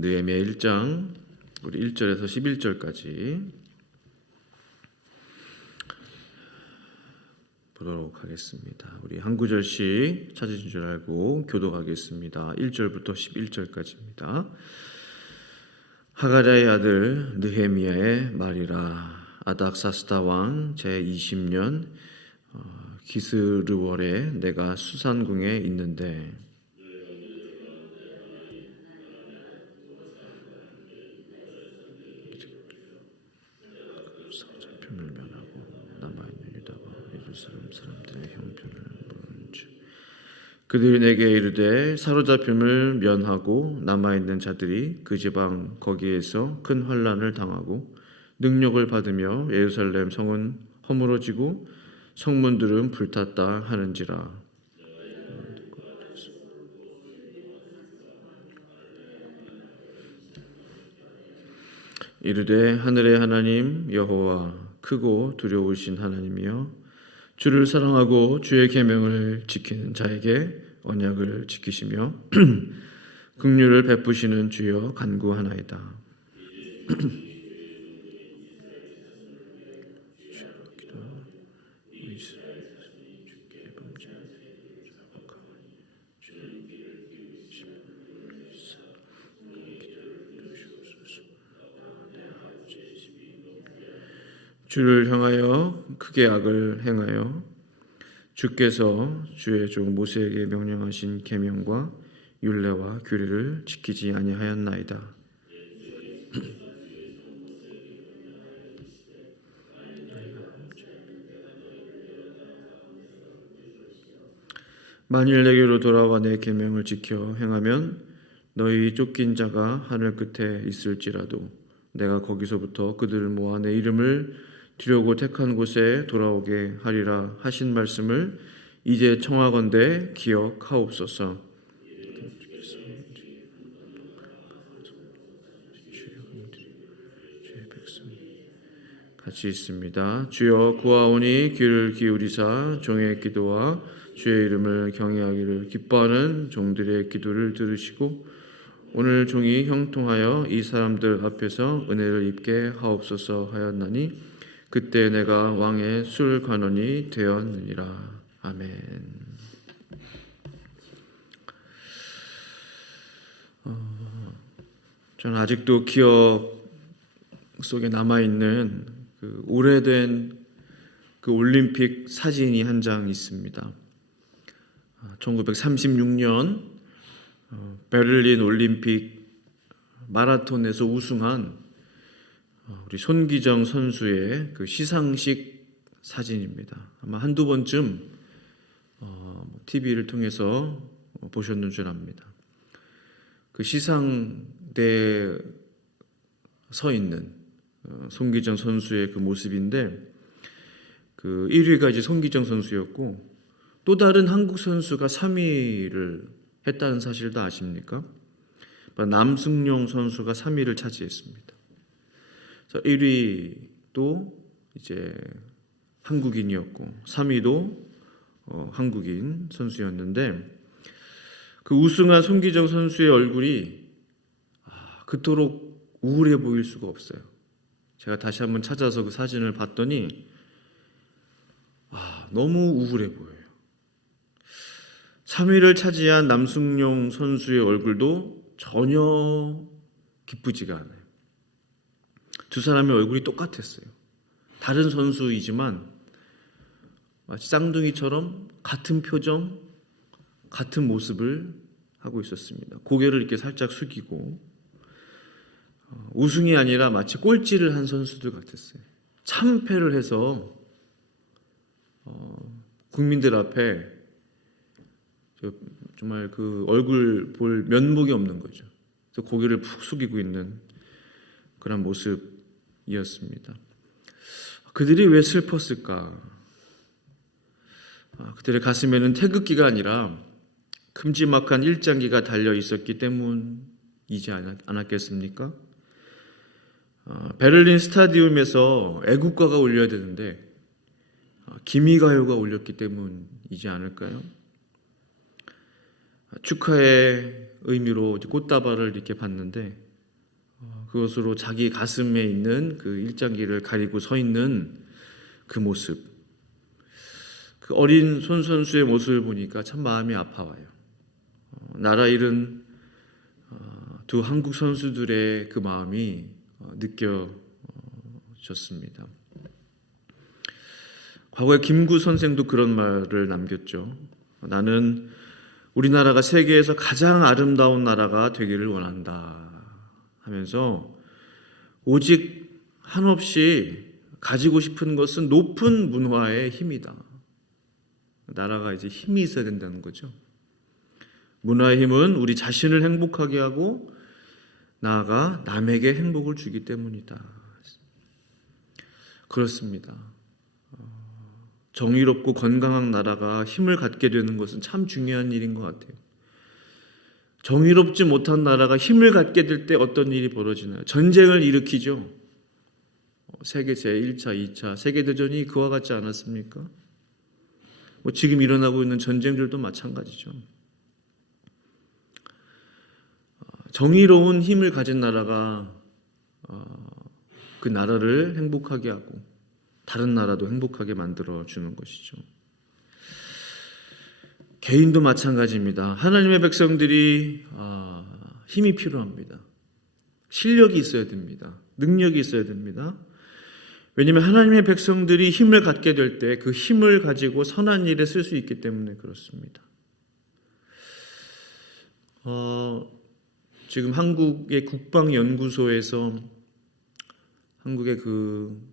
느헤미야 1장 우리 1절에서 11절까지 보도록 하겠습니다. 우리 한 구절씩 찾으신 줄 알고 교독하겠습니다. 1절부터 11절까지입니다. 하가랴의 아들 느헤미야의 말이라. 아닥사스다 왕 제20년 기스르월에 내가 수산궁에 있는데 사로잡힘을 면하고 남아있는 유다와 예루살렘 사람들의 형편을 물은즉 그들이 내게 이르되 사로잡힘을 면하고 남아있는 자들이 그 지방 거기에서 큰 환난을 당하고 능력을 받으며 예루살렘 성은 허물어지고 성문들은 불탔다 하는지라. 이르되 하늘의 하나님 여호와 크고 두려우신 하나님이여 주를 사랑하고 주의 계명을 지키는 자에게 언약을 지키시며 긍휼을 베푸시는 주여 간구하나이다. 주를 향하여 크게 악을 행하여 주께서 주의 종 모세에게 명령하신 계명과 율례와 규례를 지키지 아니하였나이다. 만일 내게로 돌아와 내 계명을 지켜 행하면 너희 쫓긴 자가 하늘 끝에 있을지라도 내가 거기서부터 그들을 모아 내 이름을 두려고 택한 곳에 돌아오게 하리라 하신 말씀을 이제 청하건대 기억하옵소서. 같이 있습니다. 주여 구하오니 귀를 기울이사 종의 기도와 주의 이름을 경외하기를 기뻐하는 종들의 기도를 들으시고 오늘 종이 형통하여 이 사람들 앞에서 은혜를 입게 하옵소서 하였나니 그때 내가 왕의 술 관원이 되었느니라. 아멘. 저는 아직도 기억 속에 남아있는 그 오래된 그 올림픽 사진이 한 장 있습니다. 1936년 베를린 올림픽 마라톤에서 우승한 우리 손기정 선수의 그 시상식 사진입니다. 아마 한두 번쯤 TV를 통해서 보셨는 줄 압니다. 그 시상대에 서 있는 손기정 선수의 그 모습인데 그 1위가 이제 손기정 선수였고 또 다른 한국 선수가 3위를 했다는 사실도 아십니까? 남승용 선수가 3위를 차지했습니다. 1위도 이제 한국인이었고 3위도 한국인 선수였는데 그 우승한 손기정 선수의 얼굴이 그토록 우울해 보일 수가 없어요. 제가 다시 한번 찾아서 그 사진을 봤더니 너무 우울해 보여요. 3위를 차지한 남승용 선수의 얼굴도 전혀 기쁘지가 않아요. 두 사람의 얼굴이 똑같았어요. 다른 선수이지만 마치 쌍둥이처럼 같은 표정, 같은 모습을 하고 있었습니다. 고개를 이렇게 살짝 숙이고 우승이 아니라 마치 꼴찌를 한 선수들 같았어요. 참패를 해서 국민들 앞에 정말 그 얼굴 볼 면목이 없는 거죠. 그래서 고개를 푹 숙이고 있는 그런 모습이었습니다. 그들이 왜 슬펐을까? 그들의 가슴에는 태극기가 아니라 큼지막한 일장기가 달려 있었기 때문이지 않았겠습니까? 베를린 스타디움에서 애국가가 울려야 되는데 기미가요가 울렸기 때문이지 않을까요? 축하의 의미로 꽃다발을 이렇게 받는데 그것으로 자기 가슴에 있는 그 일장기를 가리고 서 있는 그 모습, 그 어린 손 선수의 모습을 보니까 참 마음이 아파와요. 나라 잃은 두 한국 선수들의 그 마음이 느껴졌습니다. 과거에 김구 선생도 그런 말을 남겼죠. 나는 우리나라가 세계에서 가장 아름다운 나라가 되기를 원한다 하면서 오직 한없이 가지고 싶은 것은 높은 문화의 힘이다. 나라가 이제 힘이 있어야 된다는 거죠. 문화의 힘은 우리 자신을 행복하게 하고 나아가 남에게 행복을 주기 때문이다. 그렇습니다. 정의롭고 건강한 나라가 힘을 갖게 되는 것은 참 중요한 일인 것 같아요. 정의롭지 못한 나라가 힘을 갖게 될 때 어떤 일이 벌어지나요? 전쟁을 일으키죠. 세계 제1차, 2차 세계대전이 그와 같지 않았습니까? 지금 일어나고 있는 전쟁들도 마찬가지죠. 정의로운 힘을 가진 나라가 그 나라를 행복하게 하고 다른 나라도 행복하게 만들어주는 것이죠. 개인도 마찬가지입니다. 하나님의 백성들이 힘이 필요합니다. 실력이 있어야 됩니다. 능력이 있어야 됩니다. 왜냐하면 하나님의 백성들이 힘을 갖게 될 때 그 힘을 가지고 선한 일에 쓸 수 있기 때문에 그렇습니다. 지금 한국의 국방연구소에서 한국의 그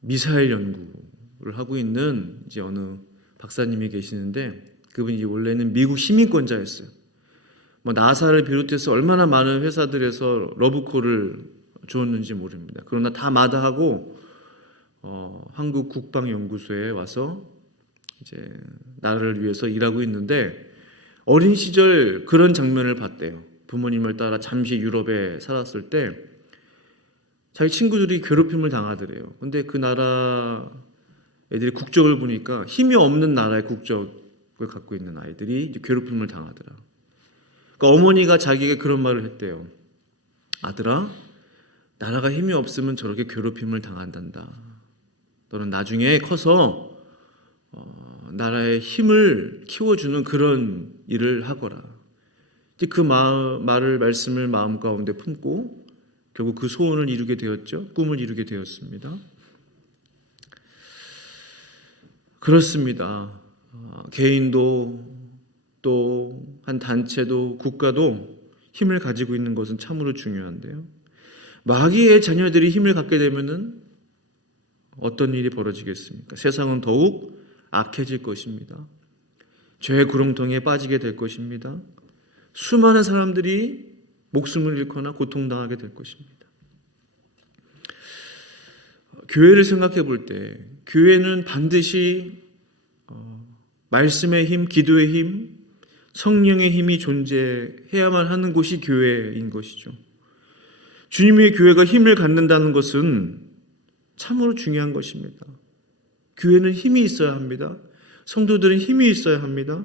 미사일 연구를 하고 있는 이제 어느 박사님이 계시는데 그분이 원래는 미국 시민권자였어요. 나사를 비롯해서 얼마나 많은 회사들에서 러브콜을 주었는지 모릅니다. 그러나 다 마다하고 한국 국방연구소에 와서 이제 나라를 위해서 일하고 있는데 어린 시절 그런 장면을 봤대요. 부모님을 따라 잠시 유럽에 살았을 때 자기 친구들이 괴롭힘을 당하더래요. 근데 그 나라 애들이 국적을 보니까 힘이 없는 나라의 국적을 갖고 있는 아이들이 이제 괴롭힘을 당하더라. 그러니까 어머니가 자기에게 그런 말을 했대요. 아들아, 나라가 힘이 없으면 저렇게 괴롭힘을 당한단다. 너는 나중에 커서 나라의 힘을 키워주는 그런 일을 하거라. 그 말씀을 마음 가운데 품고 결국 그 소원을 이루게 되었죠. 꿈을 이루게 되었습니다. 그렇습니다. 개인도 또 한 단체도 국가도 힘을 가지고 있는 것은 참으로 중요한데요. 마귀의 자녀들이 힘을 갖게 되면은 어떤 일이 벌어지겠습니까? 세상은 더욱 악해질 것입니다. 죄의 구렁텅이에 빠지게 될 것입니다. 수많은 사람들이 목숨을 잃거나 고통당하게 될 것입니다. 교회를 생각해 볼 때 교회는 반드시 말씀의 힘, 기도의 힘, 성령의 힘이 존재해야만 하는 곳이 교회인 것이죠. 주님의 교회가 힘을 갖는다는 것은 참으로 중요한 것입니다. 교회는 힘이 있어야 합니다. 성도들은 힘이 있어야 합니다.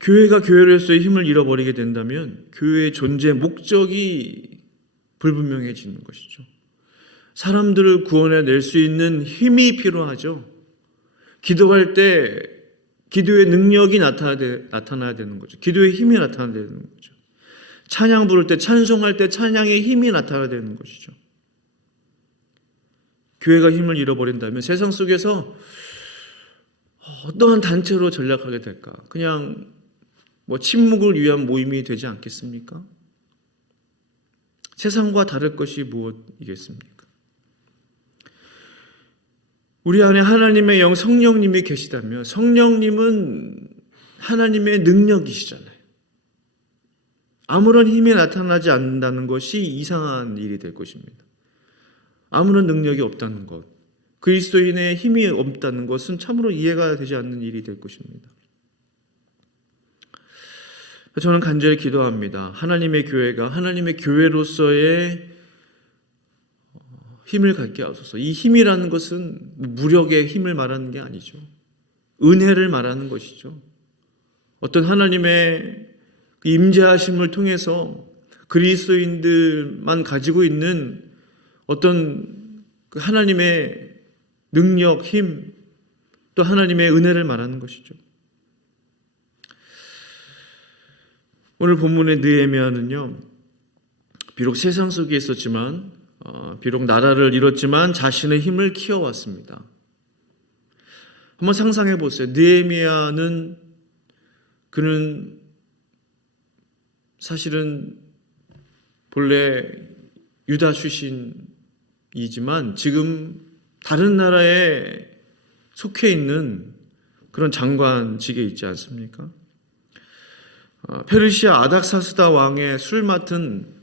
교회가 교회로서의 힘을 잃어버리게 된다면 교회의 존재 목적이 불분명해지는 것이죠. 사람들을 구원해낼 수 있는 힘이 필요하죠. 기도할 때 기도의 능력이 나타나야 되는 거죠. 기도의 힘이 나타나야 되는 거죠. 찬양 부를 때, 찬송할 때 찬양의 힘이 나타나야 되는 것이죠. 교회가 힘을 잃어버린다면 세상 속에서 어떠한 단체로 전락하게 될까? 그냥 침묵을 위한 모임이 되지 않겠습니까? 세상과 다를 것이 무엇이겠습니까? 우리 안에 하나님의 영 성령님이 계시다면 성령님은 하나님의 능력이시잖아요. 아무런 힘이 나타나지 않는다는 것이 이상한 일이 될 것입니다. 아무런 능력이 없다는 것, 그리스도인의 힘이 없다는 것은 참으로 이해가 되지 않는 일이 될 것입니다. 저는 간절히 기도합니다. 하나님의 교회가 하나님의 교회로서의 힘을 갖게 하소서. 이 힘이라는 것은 무력의 힘을 말하는 게 아니죠. 은혜를 말하는 것이죠. 어떤 하나님의 임재하심을 통해서 그리스도인들만 가지고 있는 어떤 그 하나님의 능력, 힘, 또 하나님의 은혜를 말하는 것이죠. 오늘 본문의 느헤미야는요, 비록 세상 속에 있었지만, 비록 나라를 이뤘지만 자신의 힘을 키워왔습니다. 한번 상상해 보세요. 느헤미야는 그는 사실은 본래 유다 출신이지만 지금 다른 나라에 속해 있는 그런 장관직에 있지 않습니까? 페르시아 아닥사스다 왕의 술 맡은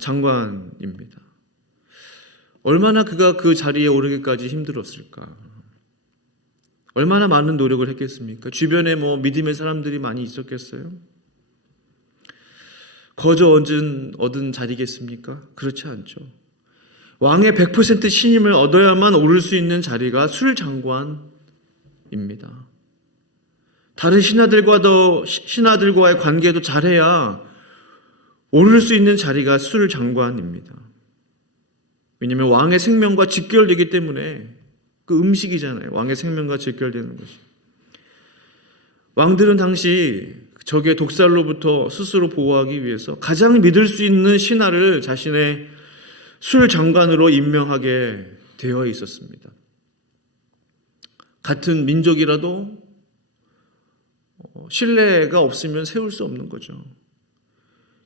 장관입니다. 얼마나 그가 그 자리에 오르기까지 힘들었을까? 얼마나 많은 노력을 했겠습니까? 주변에 믿음의 사람들이 많이 있었겠어요? 거저 얻은 자리겠습니까? 그렇지 않죠. 왕의 100% 신임을 얻어야만 오를 수 있는 자리가 술장관입니다. 다른 신하들과의 관계도 잘해야 오를 수 있는 자리가 술장관입니다. 왜냐하면 왕의 생명과 직결되기 때문에 그 음식이잖아요. 왕의 생명과 직결되는 것이. 왕들은 당시 적의 독살로부터 스스로 보호하기 위해서 가장 믿을 수 있는 신하를 자신의 술장관으로 임명하게 되어 있었습니다. 같은 민족이라도 신뢰가 없으면 세울 수 없는 거죠.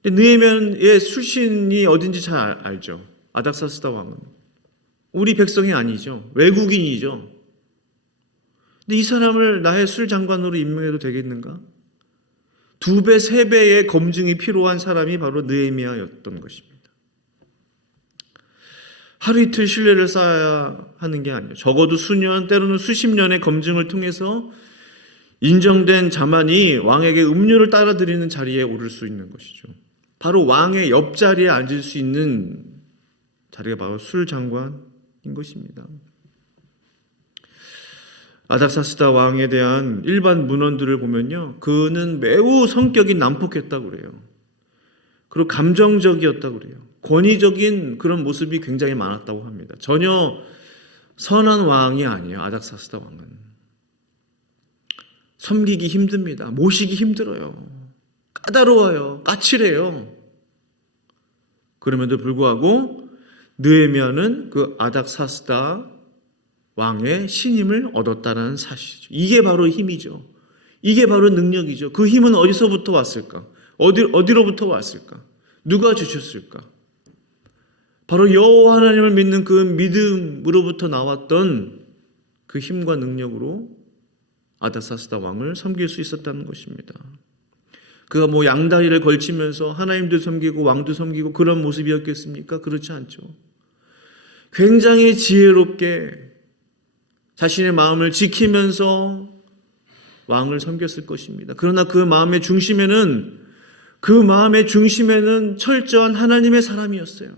느헤미야의 출신이 어딘지 잘 알죠. 아닥사스다 왕은 우리 백성이 아니죠. 외국인이죠. 근데 이 사람을 나의 술장관으로 임명해도 되겠는가? 2배, 3배의 검증이 필요한 사람이 바로 느헤미야였던 것입니다. 하루 이틀 신뢰를 쌓아야 하는 게 아니에요. 적어도 수년, 때로는 수십 년의 검증을 통해서 인정된 자만이 왕에게 음료를 따라드리는 자리에 오를 수 있는 것이죠. 바로 왕의 옆자리에 앉을 수 있는 자리가 바로 술장관인 것입니다. 아닥사스다 왕에 대한 일반 문헌들을 보면요, 그는 매우 성격이 난폭했다고 그래요. 그리고 감정적이었다고 그래요. 권위적인 그런 모습이 굉장히 많았다고 합니다. 전혀 선한 왕이 아니에요. 아닥사스다 왕은 섬기기 힘듭니다. 모시기 힘들어요. 까다로워요. 까칠해요. 그럼에도 불구하고 느헤미야는 그 아닥사스다 왕의 신임을 얻었다는 사실이죠. 이게 바로 힘이죠. 이게 바로 능력이죠. 그 힘은 어디서부터 왔을까? 어디로부터 왔을까? 누가 주셨을까? 바로 여호와 하나님을 믿는 그 믿음으로부터 나왔던 그 힘과 능력으로 아닥사스다 왕을 섬길 수 있었다는 것입니다. 그가 양다리를 걸치면서 하나님도 섬기고 왕도 섬기고 그런 모습이었겠습니까? 그렇지 않죠. 굉장히 지혜롭게 자신의 마음을 지키면서 왕을 섬겼을 것입니다. 그러나 그 마음의 중심에는 철저한 하나님의 사람이었어요.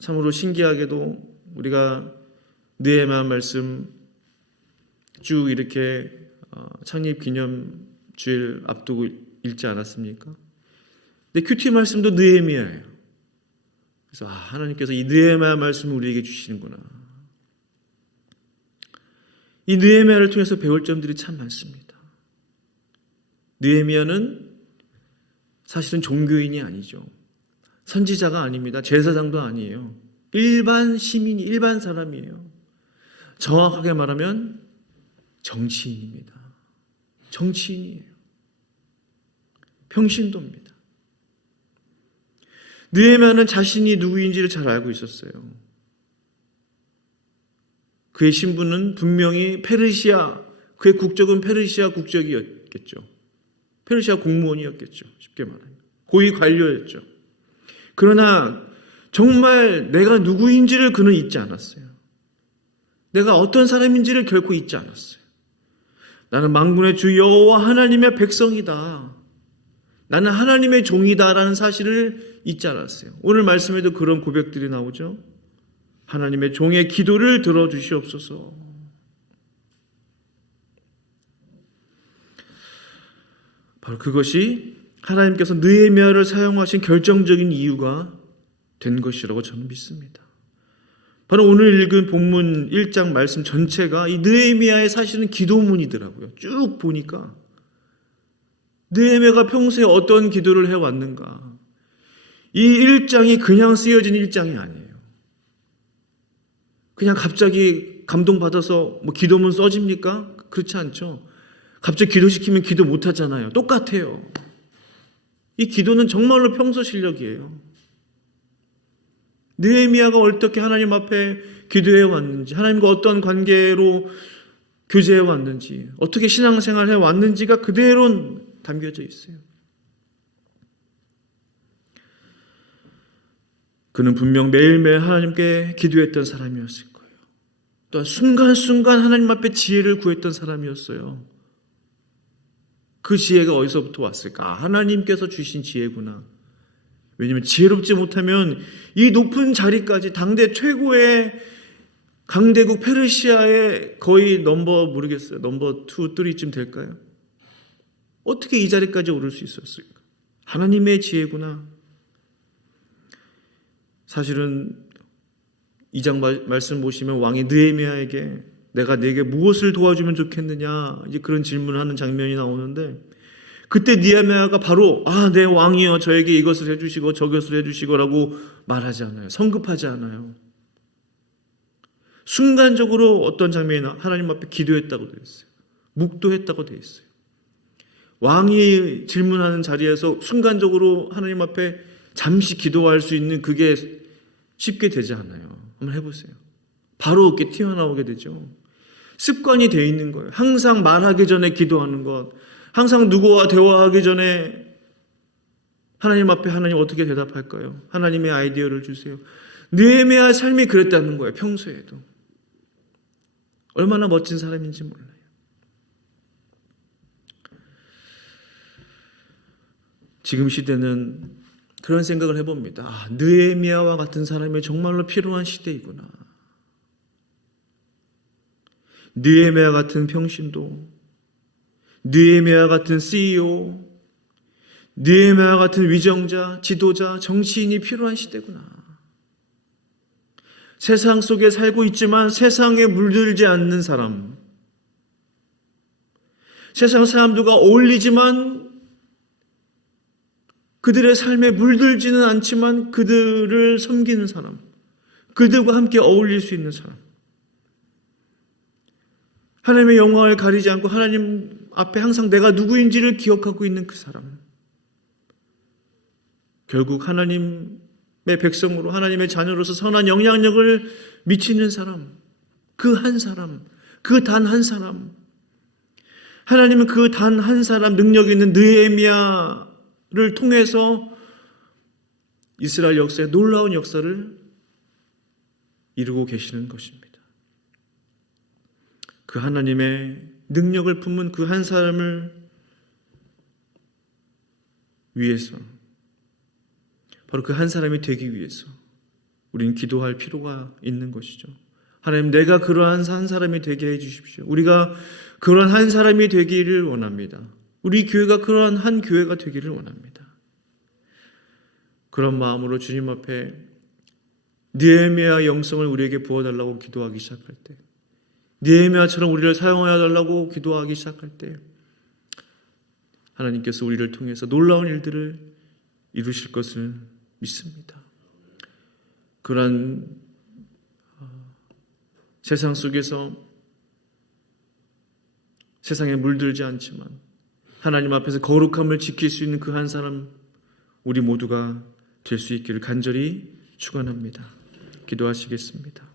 참으로 신기하게도 우리가 느헤미야 말씀 쭉 이렇게 창립 기념주일 앞두고 읽지 않았습니까? 근데 큐티 말씀도 느헤미야예요. 그래서 하나님께서 이 느헤미야 말씀을 우리에게 주시는구나. 이 느헤미야를 통해서 배울 점들이 참 많습니다. 느헤미야는 사실은 종교인이 아니죠. 선지자가 아닙니다. 제사장도 아니에요. 일반 시민이, 일반 사람이에요. 정확하게 말하면 정치인입니다. 정치인이에요. 평신도입니다. 느헤미야는 자신이 누구인지를 잘 알고 있었어요. 그의 신분은 분명히 그의 국적은 페르시아 국적이었겠죠. 페르시아 공무원이었겠죠. 쉽게 말하면. 고위 관료였죠. 그러나 정말 내가 누구인지를 그는 잊지 않았어요. 내가 어떤 사람인지를 결코 잊지 않았어요. 나는 만군의 주 여호와 하나님의 백성이다. 나는 하나님의 종이다라는 사실을 잊지 않았어요. 오늘 말씀에도 그런 고백들이 나오죠. 하나님의 종의 기도를 들어주시옵소서. 바로 그것이 하나님께서 느헤미야를 사용하신 결정적인 이유가 된 것이라고 저는 믿습니다. 바로 오늘 읽은 본문 1장 말씀 전체가 이 느헤미야의 사실은 기도문이더라고요. 쭉 보니까 느헤미야가 평소에 어떤 기도를 해왔는가, 이 1장이 그냥 쓰여진 1장이 아니에요. 그냥 갑자기 감동받아서 뭐 기도문 써집니까? 그렇지 않죠. 갑자기 기도시키면 기도 못하잖아요. 똑같아요. 이 기도는 정말로 평소 실력이에요. 느헤미야가 어떻게 하나님 앞에 기도해 왔는지, 하나님과 어떤 관계로 교제해 왔는지, 어떻게 신앙생활 해 왔는지가 그대로 담겨져 있어요. 그는 분명 매일매일 하나님께 기도했던 사람이었을 거예요. 또한 순간순간 하나님 앞에 지혜를 구했던 사람이었어요. 그 지혜가 어디서부터 왔을까? 하나님께서 주신 지혜구나. 왜냐하면 지혜롭지 못하면 이 높은 자리까지, 당대 최고의 강대국 페르시아의 거의 넘버 2, 3쯤 될까요? 어떻게 이 자리까지 오를 수 있었을까? 하나님의 지혜구나. 사실은 2장 말씀 보시면 왕이 느헤미야에게 내가 네게 무엇을 도와주면 좋겠느냐, 이제 그런 질문을 하는 장면이 나오는데, 그때 느헤미야가 바로 네 왕이여 저에게 이것을 해주시고 저것을 해주시고라고 말하지 않아요. 성급하지 않아요. 순간적으로 어떤 장면이 하나님 앞에 기도했다고 되어 있어요. 묵도했다고 되어 있어요. 왕이 질문하는 자리에서 순간적으로 하나님 앞에 잠시 기도할 수 있는 그게 쉽게 되지 않아요. 한번 해보세요. 바로 이렇게 튀어나오게 되죠. 습관이 되어 있는 거예요. 항상 말하기 전에 기도하는 것, 항상 누구와 대화하기 전에 하나님 앞에 하나님 어떻게 대답할까요? 하나님의 아이디어를 주세요. 느헤미야의 삶이 그랬다는 거예요. 평소에도. 얼마나 멋진 사람인지 몰라요. 지금 시대는 그런 생각을 해봅니다. 느헤미야와 같은 사람이 정말로 필요한 시대이구나. 느헤미야 같은 평신도, 느헤미야 같은 CEO, 느헤미야 같은 위정자, 지도자, 정치인이 필요한 시대구나. 세상 속에 살고 있지만 세상에 물들지 않는 사람, 세상 사람들과 어울리지만 그들의 삶에 물들지는 않지만 그들을 섬기는 사람, 그들과 함께 어울릴 수 있는 사람, 하나님의 영광을 가리지 않고 하나님 앞에 항상 내가 누구인지를 기억하고 있는 그 사람, 결국 하나님의 백성으로, 하나님의 자녀로서 선한 영향력을 미치는 사람, 그 한 사람, 그 단 한 사람, 하나님은 그 단 한 사람, 능력 있는 느헤미야를 통해서 이스라엘 역사에 놀라운 역사를 이루고 계시는 것입니다. 그 하나님의 능력을 품은 그 한 사람을 위해서, 바로 그 한 사람이 되기 위해서 우리는 기도할 필요가 있는 것이죠. 하나님, 내가 그러한 한 사람이 되게 해주십시오. 우리가 그러한 한 사람이 되기를 원합니다. 우리 교회가 그러한 한 교회가 되기를 원합니다. 그런 마음으로 주님 앞에 느헤미야 영성을 우리에게 부어달라고 기도하기 시작할 때, 느헤미야처럼 우리를 사용하여 달라고 기도하기 시작할 때 하나님께서 우리를 통해서 놀라운 일들을 이루실 것을 믿습니다. 그러한 세상 속에서 세상에 물들지 않지만 하나님 앞에서 거룩함을 지킬 수 있는 그 한 사람, 우리 모두가 될 수 있기를 간절히 축원합니다. 기도하시겠습니다.